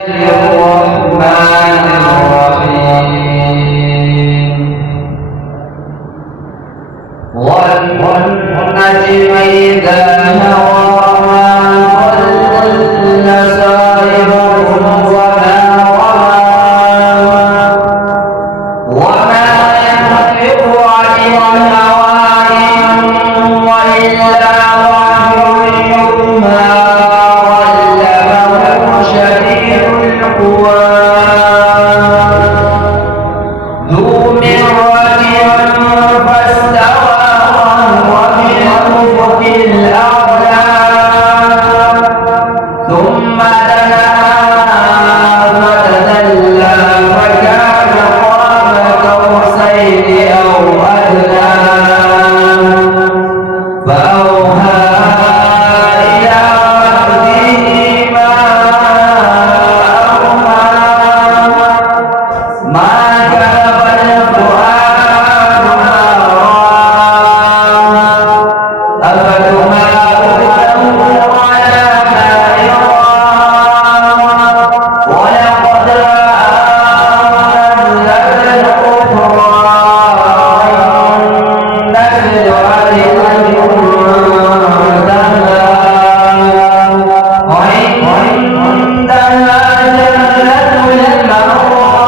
الرحمن الرحيم والنجم إذا هوى ما ضل صاحبكم وما ينطق عن الهوى إن هو إلا وحي يوحى علمه شديد القوى ذو مرة فاستوى وهو بالأفق الأعلى ثم دنا فتدلى فكان قاب قوسين أو أدنى فأوحى إلى عبده ما أوحى ما كذب الفؤاد ما رأى أفتمارونه على ما يرى ولقد رآه نزلة أخرى عند سدرة عندها جنة المأوى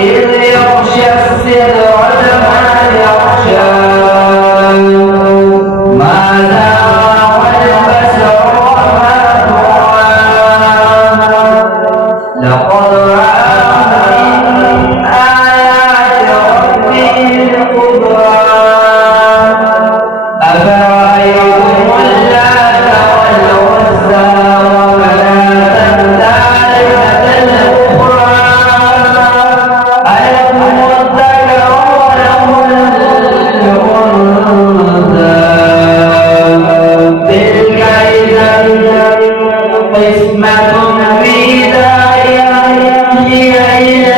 إذ يغشى السدرة ما يغشى ما زاغ البصر وما طغى لقد رآه من آيات ربه الكبرى أفرأيتم اللات والعزى ومناة الثالثة الأخرى ألكم الذكر وله الأنثى تلك إذا قسمة ضيزى هي إذا